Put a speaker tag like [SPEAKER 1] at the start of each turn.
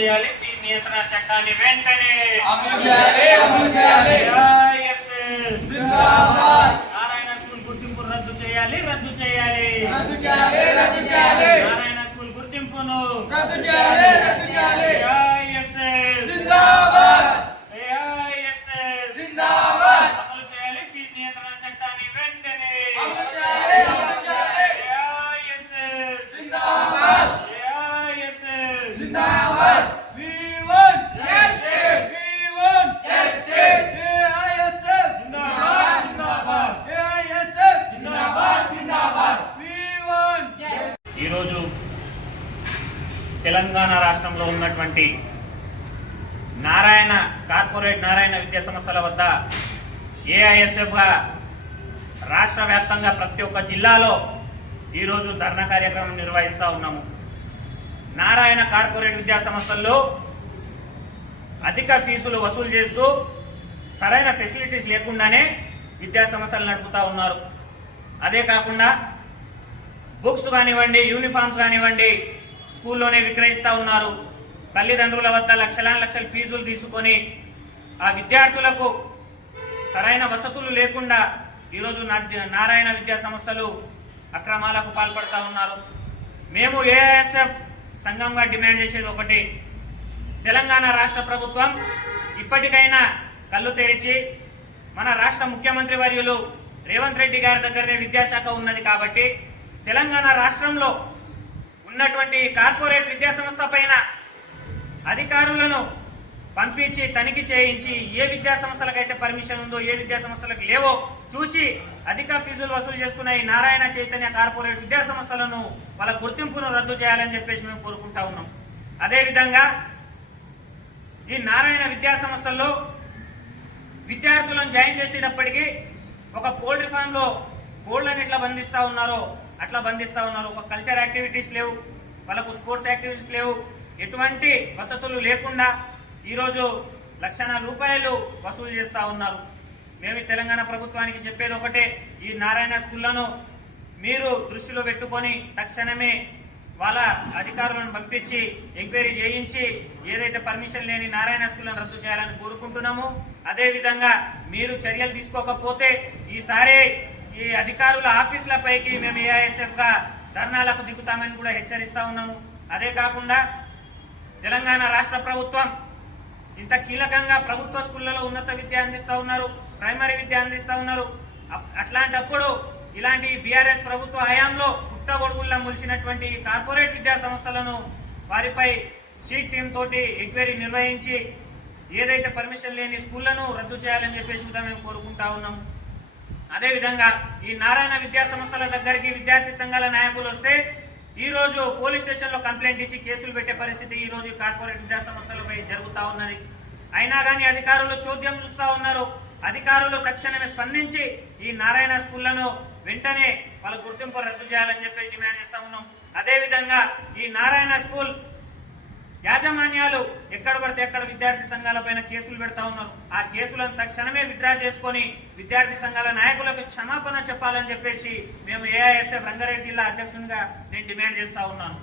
[SPEAKER 1] చేయాలి. ఫీజు నియంత్రణ చట్టాన్ని వెంటనే
[SPEAKER 2] అమలు చేయాలి అమలు చేయాలి.
[SPEAKER 1] AISL.
[SPEAKER 2] జిందాబాద్.
[SPEAKER 1] నారాయణ స్కూల్ గుర్తింపు రద్దు చేయాలి రద్దు చేయాలి.
[SPEAKER 2] రద్దు చేయాలి రద్దు చేయాలి.
[SPEAKER 1] నారాయణ స్కూల్ గుర్తింపును
[SPEAKER 2] రద్దు చేయాలి రద్దు చేయాలి.
[SPEAKER 1] AISL.
[SPEAKER 2] జిందాబాద్.
[SPEAKER 1] AISL.
[SPEAKER 2] జిందాబాద్
[SPEAKER 1] అమలు చేయాలి ఫీజు నియంత్రణ చట్టాన్ని వెంటనే
[SPEAKER 2] అమలు చేయాలి అమలు చేయాలి
[SPEAKER 1] AISL.
[SPEAKER 2] Zindabad
[SPEAKER 1] AISL.
[SPEAKER 2] Zindabad we want
[SPEAKER 1] Justice.
[SPEAKER 2] we want
[SPEAKER 1] Justice.
[SPEAKER 2] AISF
[SPEAKER 1] Zindabad Zindabad
[SPEAKER 2] AISF
[SPEAKER 1] Zindabad Zindabad
[SPEAKER 2] we want
[SPEAKER 1] ఈరోజు తెలంగాణ రాష్ట్రంలో ఉన్నటువంటి నారాయణ కార్పొరేట్ నారాయణ విద్యా సంస్థల వద్ద ఏఐఎస్ఎఫ్గా రాష్ట్ర వ్యాప్తంగా ప్రతి ఒక్క జిల్లాలో ఈరోజు ధర్నా కార్యక్రమం నిర్వహిస్తూ ఉన్నాము. నారాయణ కార్పొరేట్ విద్యా సంస్థల్లో అధిక ఫీజులు వసూలు చేస్తూ సరైన ఫెసిలిటీస్ లేకుండానే విద్యా సంస్థలు నడుపుతూ ఉన్నారు. అదే కాకుండా బుక్స్ కానివ్వండి యూనిఫామ్స్ కానివ్వండి స్కూల్లోనే విక్రయిస్తూ ఉన్నారు. తల్లిదండ్రుల వద్ద లక్షలాన్ లక్షల ఫీజులు తీసుకొని ఆ విద్యార్థులకు సరైన వసతులు లేకుండా ఈరోజు నా- నారాయణ విద్యా సంస్థలు అక్రమాలకు పాల్పడుతూ ఉన్నారు. మేము ఏఎస్ఎఫ్ సంఘంగా డిమాండ్ చేసేది ఒకటి. తెలంగాణ రాష్ట్ర ప్రభుత్వం ఇప్పటికైనా కళ్ళు తెరిచి మన రాష్ట్ర ముఖ్యమంత్రి వర్యులు రేవంత్ రెడ్డి గారి దగ్గరనే విద్యాశాఖ ఉన్నది కాబట్టి తెలంగాణ రాష్ట్రంలో ఉన్నటువంటి కార్పొరేట్ విద్యా సంస్థ పైన అధికారులను పంపించి తనిఖీ చేయించి ఏ విద్యా అయితే పర్మిషన్ ఉందో ఏ విద్యా సంస్థలకు లేవో చూసి అధిక ఫీజులు వసూలు చేస్తున్నాయి. ఈ నారాయణ చైతన్య కార్పొరేట్ విద్యా సంస్థలను వాళ్ళ గుర్తింపును రద్దు చేయాలని చెప్పేసి మేము కోరుకుంటా ఉన్నాం. అదేవిధంగా ఈ నారాయణ విద్యా సంస్థల్లో విద్యార్థులను జాయిన్ చేసేటప్పటికీ ఒక పోల్ట్రీ ఫామ్లో లో ఎట్లా బంధిస్తా ఉన్నారో అట్లా బంధిస్తూ ఉన్నారు. ఒక కల్చర్ యాక్టివిటీస్ లేవు. వాళ్ళకు స్పోర్ట్స్ యాక్టివిటీస్ లేవు. ఎటువంటి వసతులు లేకుండా ఈరోజు లక్షల రూపాయలు వసూలు చేస్తా ఉన్నారు. మేము తెలంగాణ ప్రభుత్వానికి చెప్పేది ఒకటే ఈ నారాయణ స్కూళ్ళను మీరు దృష్టిలో పెట్టుకొని తక్షణమే వాళ్ళ అధికారులను పంపించి ఎంక్వైరీ చేయించి ఏదైతే పర్మిషన్ లేని నారాయణ స్కూళ్ళను రద్దు చేయాలని కోరుకుంటున్నాము అదేవిధంగా మీరు చర్యలు తీసుకోకపోతే ఈసారి ఈ అధికారుల ఆఫీసులపైకి మేము ఏఐఎస్ఎఫ్గా ధర్నాలకు దిగుతామని కూడా హెచ్చరిస్తూ ఉన్నాము. అదే కాకుండా తెలంగాణ రాష్ట్ర ప్రభుత్వం ఇంత కీలకంగా ప్రభుత్వ స్కూళ్ళలో ఉన్నత విద్య అందిస్తూ ఉన్నారు ప్రైమరీ విద్య అందిస్తూ ఉన్నారు. అట్లాంటప్పుడు ఇలాంటి బీఆర్ఎస్ ప్రభుత్వ హయాంలో పుట్టగొడుగుల్లో ములిచినటువంటి కార్పొరేట్ విద్యా సంస్థలను వారిపై షీట్ టీమ్ తోటి ఎంక్వైరీ నిర్వహించి ఏదైతే పర్మిషన్ లేని స్కూళ్ళను రద్దు చేయాలని చెప్పేసి కూడా మేము కోరుకుంటా ఉన్నాము. అదేవిధంగా ఈ నారాయణ విద్యా సంస్థల దగ్గరికి విద్యార్థి సంఘాల నాయకులు వస్తే ఈ రోజు పోలీస్ స్టేషన్లో కంప్లైంట్ ఇచ్చి కేసులు పెట్టే పరిస్థితి ఈ రోజు కార్పొరేట్ విద్యా సంస్థలపై జరుగుతూ ఉన్నది. అయినా కానీ అధికారులు చోద్యం చూస్తా ఉన్నారు. అధికారులు తక్షణమే స్పందించి ఈ నారాయణ స్కూళ్ళను వెంటనే వాళ్ళ గుర్తింపు రద్దు చేయాలని చెప్పి డిమాండ్ చేస్తా ఉన్నాం. అదేవిధంగా ఈ నారాయణ స్కూల్ యాజమాన్యాలు ఎక్కడ పడితే ఎక్కడ విద్యార్థి సంఘాలపైన కేసులు పెడతా ఉన్నారు. ఆ కేసులను తక్షణమే విత్డ్రా చేసుకొని విద్యార్థి సంఘాల నాయకులకు క్షమాపణ చెప్పాలని చెప్పేసి మేము ఏఐఎస్ఎఫ్ రంగారెడ్డి జిల్లా అధ్యక్షునిగా నేను డిమాండ్ చేస్తా ఉన్నాను.